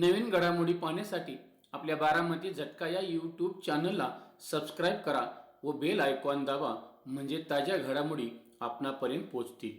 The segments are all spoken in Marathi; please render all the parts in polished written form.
नवीन घडामोडी पाहण्यासाठी आपल्या बारामती झटका या यूट्यूब चॅनलला सबस्क्राईब करा व बेल आयकॉन दाबा, म्हणजे ताज्या घडामोडी आपणापर्यंत पोहोचतील.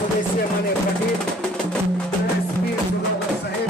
सदस्य माने पाटील साहेब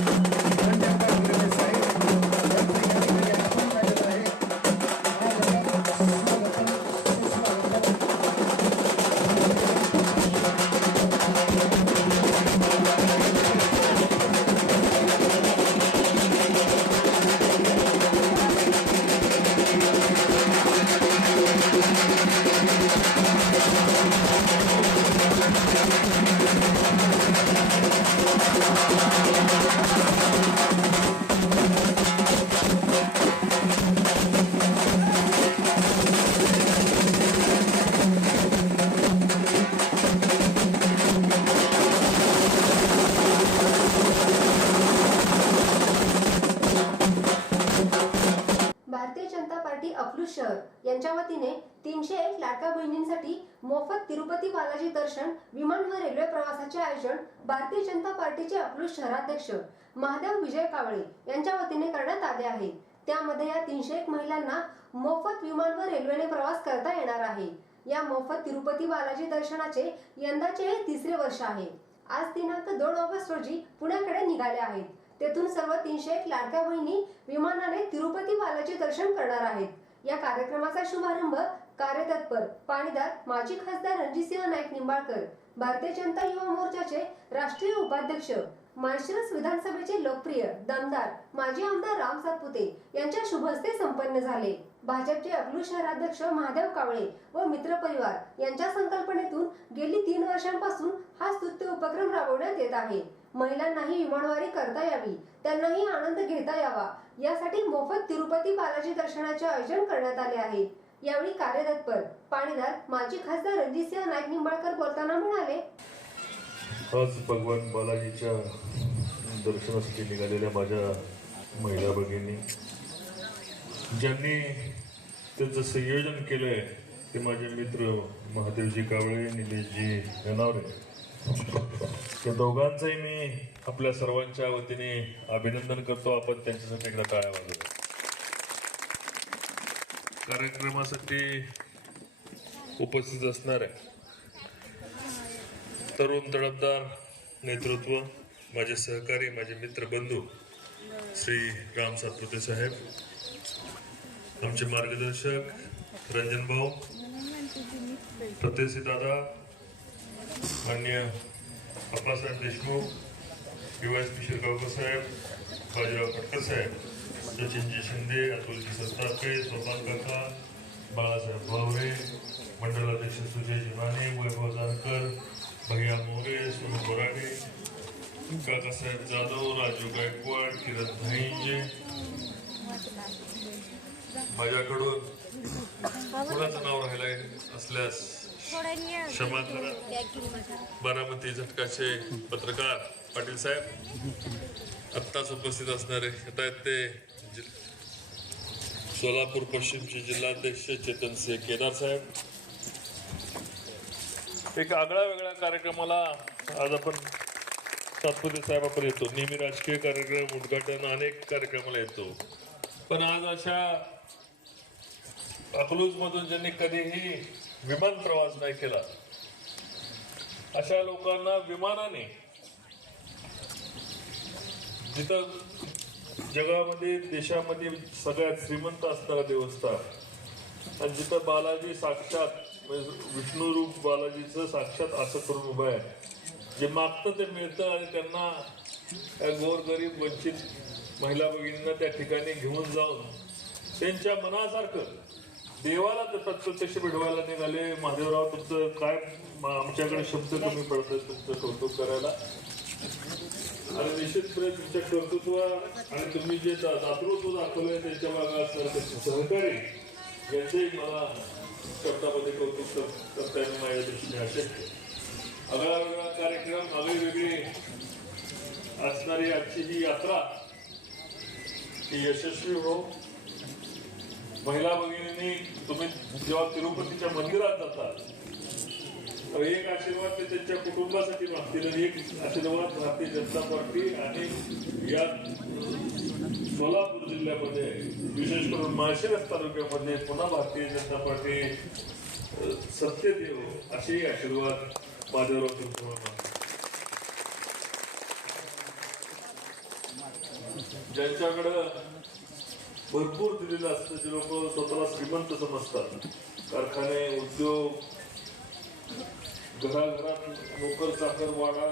भारतीय जनता पार्टी अकलूज शहर यांच्या वतीने 301 लाडक्या बहिणींसाठी मोफत तिरुपती बालाजी दर्शन विमान व रेल्वे प्रवासाचे आयोजन भारतीय जनता पार्टीचे अकलूज शहराध्यक्ष महादेव विजय कावळे यांच्या वतीने करण्यात आले आहे. त्यामध्ये या 301 महिलांना मोफत विमान व रेल्वेने प्रवास करता येणार आहे. या मोफत तिरुपती बालाजी दर्शनाचे यंदाचे हे तिसरे वर्ष आहे. आज दिनांक 2 ऑगस्ट रोजी पुण्याकडे निघाले आहेत. तेथून सर्व 301 लाडक्या बहिणी विमानाने तिरुपती बालाजी दर्शन करणार आहेत. या कार्यक्रमाचा शुभारंभ कार्यतत्पर पाणीदार माजी खासदार रणजितसिंह नाईक निंबाळकर, भारतीय जनता युवा मोर्चाचे राष्ट्रीय उपाध्यक्ष, माळशिरस विधानसभेचे लोकप्रिय दमदार माजी आमदार राम सातपुते यांच्या शुभ हस्ते संपन्न झाले. भाजपचे अकलूज शहराध्यक्ष महादेव कावळे व मित्रपरिवार यांच्या संकल्पनेतून गेली 3 वर्षांपासून हा स्तुत्य उपक्रम राबवण्यात येत आहे. महिलांनाही विमानवारी करता यावी, त्यांनाही आनंद घेता यावा यासाठी मोफत तिरुपती बालाजी दर्शनाचे आयोजन करण्यात आले आहे. यावेळी कार्यतत्पर पाणीदार माजी खासदार रणजितसिंह नाईक निंबाळकर बोलताना म्हणाले, आज भगवान बालाजीच्या दर्शनासाठी निघालेल्या माझ्या महिला भगिनी, ज्यांनी त्यांचं संयोजन केलंय ते माझे मित्र महादेवजी कावळे, निलेशजी गणावरे, त्या दोघांचंही मी आपल्या सर्वांच्या वतीने अभिनंदन करतो. आपण त्यांच्यासाठी एकदा टाळ्या वाजवूया. कार्यक्रमासाठी उपस्थित असणाऱ्या तरुण तडफदार नेतृत्व, माझे सहकारी, माझे मित्र बंधू श्री राम सातपुते साहेब, आमचे मार्गदर्शक रंजन भाऊ, फतेसी दादा, मान्य अप्पासाहेब देशमुख, पी.वाय.एस.पी. शिरगावकर साहेब, बाजीराव खटकर साहेब, सचिनजी शिंदे, अतुलजी सत्तापे, सोपान काका, बाळासाहेब भावरे, मंडलाध्यक्ष सुजय जिमाने, वैभव जानकर, भैया मोरे, सोनू बोराडे, काकासाहेब जाधव, राजू गायकवाड, किरण धाईंजे, माझ्याकडून कुणाचं नाव राहिलंय असल्यास क्षमा करा. बारामती झटकाचे पत्रकार पाटील साहेब आत्ताच उपस्थित असणारे आहेत ते सोलापूर पश्चिमचे जिल्हाध्यक्ष चेतनसिंह केदार साहेब. एक आगळ्या वेगळ्या कार्यक्रमाला आज आपण सातपुते साहेब आपण येतो. नेहमी राजकीय कार्यक्रम, उद्घाटन, अनेक कार्यक्रमाला येतो, पण आज अशा अकलूज मधून ज्यांनी कधीही विमान प्रवास नाही केला अशा लोकांना विमानाने जिथं जगामध्ये देशामध्ये सगळ्यात श्रीमंत असणारा देवस्थान आणि जिथं बालाजी साक्षात विष्णू रूप बालाजीचं साक्षात असं करून उभं आहे, जे मागतं ते मिळतं आणि त्यांना गोरगरीब वंचित महिला भगिनींना त्या ठिकाणी घेऊन जाऊन त्यांच्या मनासारखं देवाला ते प्रत्यक्ष भिडवायला निघाले. महादेवराव, तुमचं काय आमच्याकडे शब्द कमी पडतोय तुमचं कौतुक करायला. आणि निश्चितपणे तुमच्या कर्तृत्व आणि तुम्ही जे दातृत्व दाखवलंय त्याच्या मागे असणारे सहकारी यांचेही मला शब्दामध्ये कौतुक करता येणं माझ्या दृष्टीने अशक्य. आगळा वेगळा कार्यक्रम, आगळीवेगळी असणारी आजची ही यात्रा ही यशस्वी हो. महिला भगिनींनी तुम्ही जेव्हा तिरुपतीच्या मंदिरात जाता तर एक आशीर्वाद ते त्यांच्या कुटुंबासाठी मागतील आणि एक आशीर्वाद भारतीय जनता पार्टी आणि या सोलापूर जिल्ह्यामध्ये विशेष करून माळशिरस तालुक्यामध्ये पुन्हा भारतीय जनता पार्टी सत्तेत येऊ असेही आशीर्वाद माझ्यावर तुमच्यावर. ज्यांच्याकडं भरपूर दिलेलं असतं, जे लोक स्वतःला श्रीमंत समजतात, कारखाने, उद्योग, घराघरात नोकर चाकर वाडा,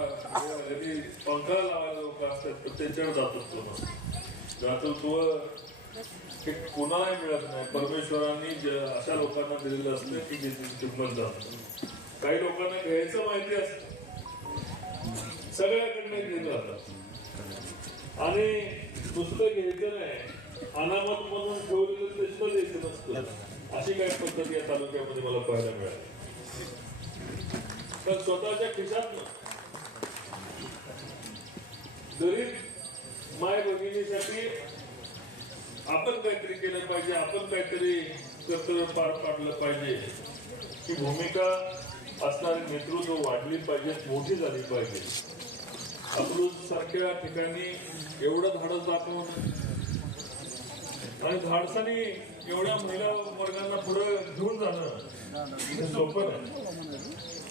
घरी पंखा लावायला लोक असतात, तर त्यांच्याकडे दातृत्व हे कोणालाही मिळत नाही. परमेश्वरांनी अशा लोकांना दिलेलं असतं की जे किंमत जात. काही लोकांना घ्यायचं माहिती असतं, सगळ्याकडनं घेत राहतात आणि नुसतं घ्यायचं नाही, अनामत म्हणून ठेवलेलं प्रश्न द्यायचं नसतं. अशी काही पद्धत या तालुक्यामध्ये मला पाहायला मिळाली. तर स्वतःच्या खिशात गरीब माय भगिनीसाठी आपण काहीतरी केलं पाहिजे, आपण काहीतरी कर्तव्य पार पाडलं पाहिजे, ही भूमिका असणारी नेतृत्व वाढली पाहिजे, मोठी झाली पाहिजे. अकलूज सारख्या ठिकाणी एवढं धाडस दाखवून आणि धाडसाने एवढ्या महिला वर्गांना पुढे घेऊन जाणं हे सोपं नाही.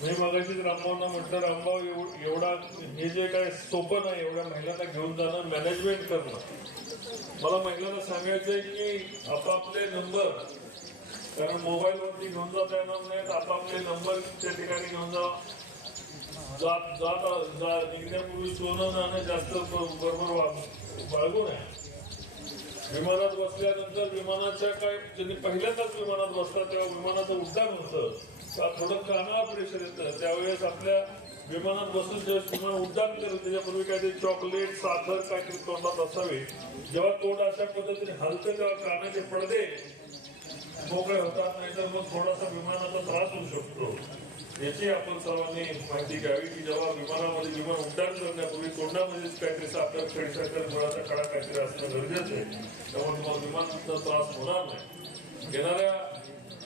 मी मगाशीच रामभाऊंना म्हटलं, रामभाऊ एवढा हे जे काय सोपं नाही, एवढ्या महिलांना घेऊन जाणं, मॅनेजमेंट करणं. मला महिलांना सांगायचंय की आपापले नंबर, कारण मोबाईलवरती घेऊन जाता येणार नाहीत, आपापले नंबर त्या ठिकाणी घेऊन जात निघण्यापूर्वी सोनं नाणं जास्त बरोबर बाळगू नये. विमानात बसल्यानंतर विमानाच्या काय त्यांनी पहिल्यांदाच विमानात बसतात तेव्हा विमानाचं उड्डाण होतं, थोडं कानावर प्रेशर येतं. त्यावेळेस आपल्या विमानात बसून जेव्हा विमान उड्डाण करत त्याच्यापूर्वी काहीतरी चॉकलेट, साखर काहीतरी तोंडात असावी. जेव्हा तोंड अशा पद्धतीने हलतं तेव्हा कानाचे पडदे मोकळे होतात, नाहीतर मग थोडासा विमानाचा त्रास होऊ शकतो. याची आपण सर्वांनी माहिती घ्यावी की जेव्हा विमानामध्ये विमान उड्डाण करण्यापूर्वी तोंडामध्येच काहीतरी साखर, खडीसाखर, गुळाचा खडा काहीतरी असणं गरजेचं आहे. त्यामुळे तुम्हाला विमानाचा त्रास होणार नाही. येणाऱ्या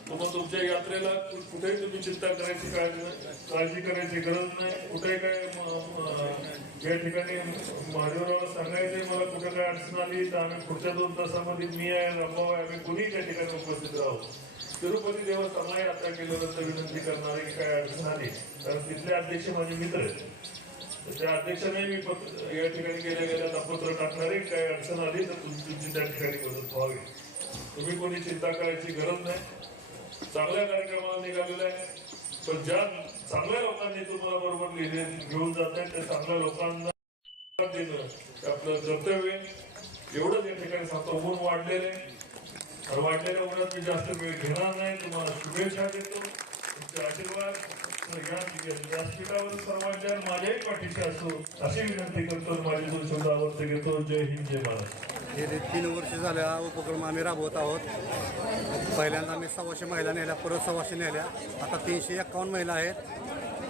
तुम्हाला तुमच्या यात्रेला कुठेही तुम्ही चिंता करायची काळजी करायची गरज नाही. कुठेही काय या ठिकाणी महादेवरावला सांगायचंय मला कुठे काय अडचण आली तर आम्ही पुढच्या 2 तासामध्ये मी आहे, रंभाव आहे, आम्ही कुणीही त्या ठिकाणी उपस्थित राहू. तिरुपती देवस्थानला यात्रा केल्यानंतर विनंती करणारी काय अडचण आली, कारण तिथले अध्यक्ष माझे मित्र आहेत, त्या अध्यक्षाने मी या ठिकाणी गेल्या पत्र टाकणारे काय अडचण आली तर तुमची त्या ठिकाणी मदत व्हावी. तुम्ही कोणी चिंता करायची गरज नाही. चांगल्या कार्यक्रमाला निघालेला आहे, पण ज्या चांगल्या लोकांनी तुम्हाला बरोबर घेऊन जात आहेत त्या चांगल्या लोकांना देणं आपलं कर्तव्य. एवढंच या ठिकाणी सांगतो. ऊन वाढलेले वाढलेल्या उन्हात मी जास्त वेळ घेणार नाही. तुम्हाला शुभेच्छा देतो, तुमचे आशीर्वाद व्यासपीठावर सर्वांच्या माझ्याही पाठीशी असो अशी विनंती करतो. माझे 2 शब्द आवडते घेतो. जय हिंद, जय महाराष्ट्र. गेले 3 वर्ष झाले हा उपक्रम आम्ही राबवत आहोत. पहिल्यांदा आम्ही 1,600 महिला नेल्या, परत 1,600 नेल्या, आता 351 महिला आहेत.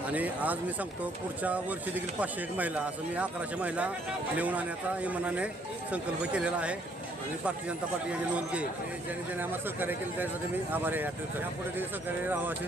आणि आज मी सांगतो पुढच्या वर्षी देखील 501 महिला, असं मी 1100 महिला नेऊन आणण्याचा इमानाने संकल्प केलेला आहे. आणि भारतीय जनता पार्टी याची नोंद घेईल. ज्यांनी आम्हाला सहकार्य केलं त्यासाठी मी आभारी आहे. यापुढे ते सहकार्य राहावं असे